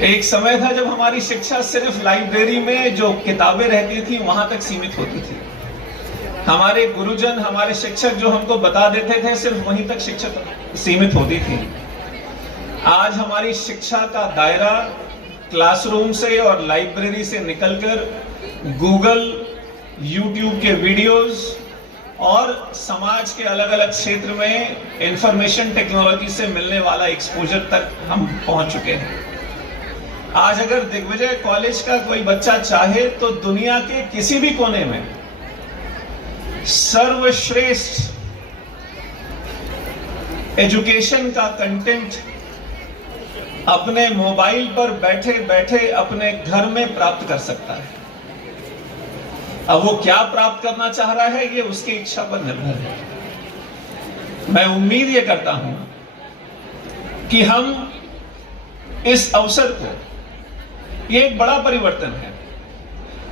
एक समय था जब हमारी शिक्षा सिर्फ लाइब्रेरी में जो किताबें रहती थी वहां तक सीमित होती थी। हमारे गुरुजन, हमारे शिक्षक जो हमको बता देते थे सिर्फ वहीं तक शिक्षा सीमित होती थी। आज हमारी शिक्षा का दायरा क्लासरूम से और लाइब्रेरी से निकलकर गूगल, यूट्यूब के वीडियोस और समाज के अलग अलग क्षेत्र में इंफॉर्मेशन टेक्नोलॉजी से मिलने वाला एक्सपोजर तक हम पहुंच चुके हैं। आज अगर दिग्विजय कॉलेज का कोई बच्चा चाहे तो दुनिया के किसी भी कोने में सर्वश्रेष्ठ एजुकेशन का कंटेंट अपने मोबाइल पर बैठे बैठे अपने घर में प्राप्त कर सकता है। अब वो क्या प्राप्त करना चाह रहा है ये उसकी इच्छा पर निर्भर है। मैं उम्मीद ये करता हूं कि हम इस अवसर को, ये एक बड़ा परिवर्तन है।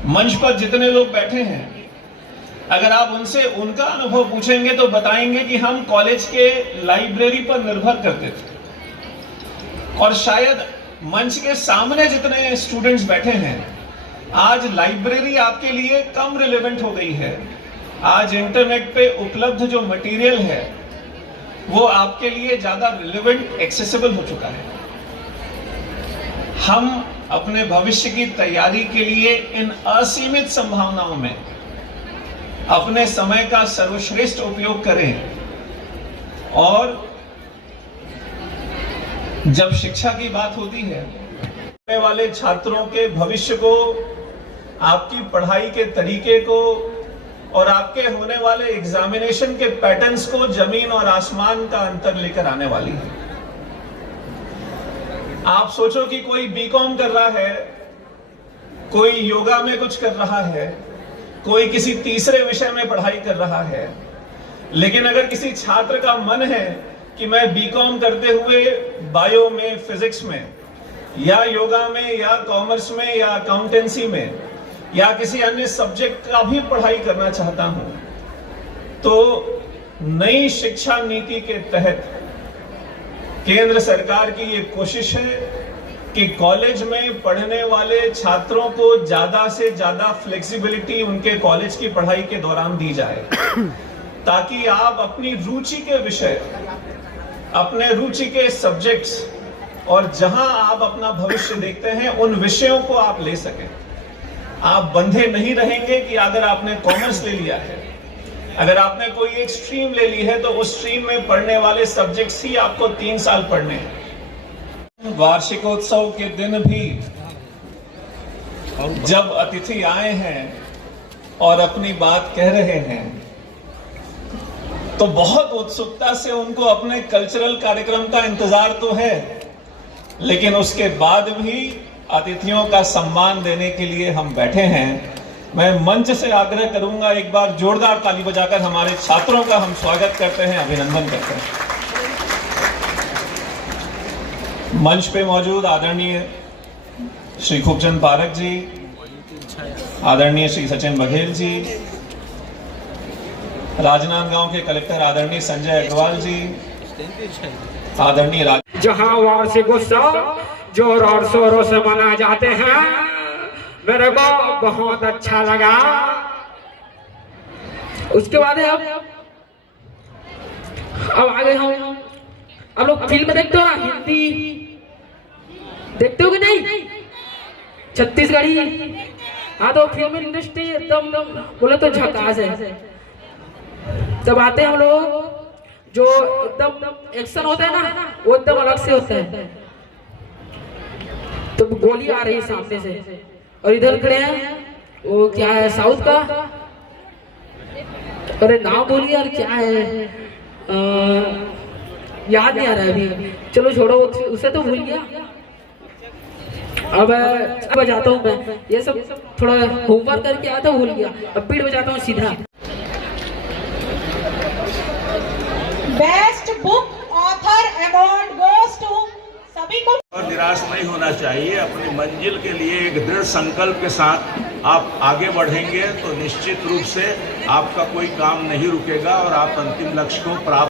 मंच पर जितने लोग बैठे हैं, अगर आप उनसे उनका अनुभव पूछेंगे तो बताएंगे कि हम कॉलेज के लाइब्रेरी पर निर्भर करते थे और शायद मंच के सामने जितने स्टूडेंट्स बैठे हैं, आज लाइब्रेरी आपके लिए कम रिलेवेंट हो गई है। आज इंटरनेट पे उपलब्ध जो मटेरियल है वो आपके लिए ज्यादा रिलेवेंट, एक्सेसिबल हो चुका है। हम अपने भविष्य की तैयारी के लिए इन असीमित संभावनाओं में अपने समय का सर्वश्रेष्ठ उपयोग करें। और जब शिक्षा की बात होती है, आने वाले छात्रों के भविष्य को, आपकी पढ़ाई के तरीके को और आपके होने वाले एग्जामिनेशन के पैटर्न्स को जमीन और आसमान का अंतर लेकर आने वाली है। आप सोचो कि कोई बीकॉम कर रहा है, कोई योगा में कुछ कर रहा है, कोई किसी तीसरे विषय में पढ़ाई कर रहा है, लेकिन अगर किसी छात्र का मन है कि मैं बीकॉम करते हुए बायो में, फिजिक्स में या योगा में या कॉमर्स में या अकाउंटेंसी में या किसी अन्य सब्जेक्ट का भी पढ़ाई करना चाहता हूं, तो नई शिक्षा नीति के तहत केंद्र सरकार की ये कोशिश है कि कॉलेज में पढ़ने वाले छात्रों को ज्यादा से ज्यादा फ्लेक्सिबिलिटी उनके कॉलेज की पढ़ाई के दौरान दी जाए, ताकि आप अपनी रुचि के विषय, अपने रुचि के सब्जेक्ट्स और जहां आप अपना भविष्य देखते हैं उन विषयों को आप ले सकें। आप बंधे नहीं रहेंगे कि अगर आपने कॉमर्स ले लिया है, अगर आपने कोई एक स्ट्रीम ले ली है तो उस स्ट्रीम में पढ़ने वाले सब्जेक्ट्स ही आपको 3 साल पढ़ने हैं। वार्षिकोत्सव के दिन भी जब अतिथि आए हैं और अपनी बात कह रहे हैं तो बहुत उत्सुकता से उनको अपने कल्चरल कार्यक्रम का इंतजार तो है, लेकिन उसके बाद भी अतिथियों का सम्मान देने के लिए हम बैठे हैं। मैं मंच से आग्रह करूंगा, एक बार जोरदार ताली बजाकर हमारे छात्रों का हम स्वागत करते हैं, अभिनंदन करते हैं। मंच पे मौजूद आदरणीय श्री खूबचंद पारक जी, आदरणीय श्री सचिन बघेल जी, राजनांदगांव के कलेक्टर आदरणीय संजय अग्रवाल जी, आदरणीय जहां वार्षिकोत्सव जोर और शोरों से मनाए जाते हैं, मेरे को बहुत अच्छा लगा। उसके बाद अब आगे हम लोग फिल्म देखते हो ना, हिंदी देखते हो कि नहीं? छत्तीसगढ़ी, हाँ, तो फिल्म इंडस्ट्री एकदम बोले तो झकास है। तब आते हैं हम लोग, जो एकदम एक्शन होता है ना वो एकदम अलग से होता है। तो गोली आ रही सामने से और इधर खड़े हैं, वो क्या है, साउथ का, अरे नाम बोलिए यार, क्या है, याद नहीं आ रहा है अभी, चलो छोड़ो, उसे तो भूल गया। अब बजाता हूँ मैं, ये सब थोड़ा होमवर्क करके आया था, भूल गया, अब बीट बजाता हूँ सीधा। Best book author award goes to सभी को। और निराश नहीं होना चाहिए। अपनी मंजिल के लिए एक दृढ़ संकल्प के साथ आप आगे बढ़ेंगे तो निश्चित रूप से आपका कोई काम नहीं रुकेगा और आप अंतिम लक्ष्य को प्राप्त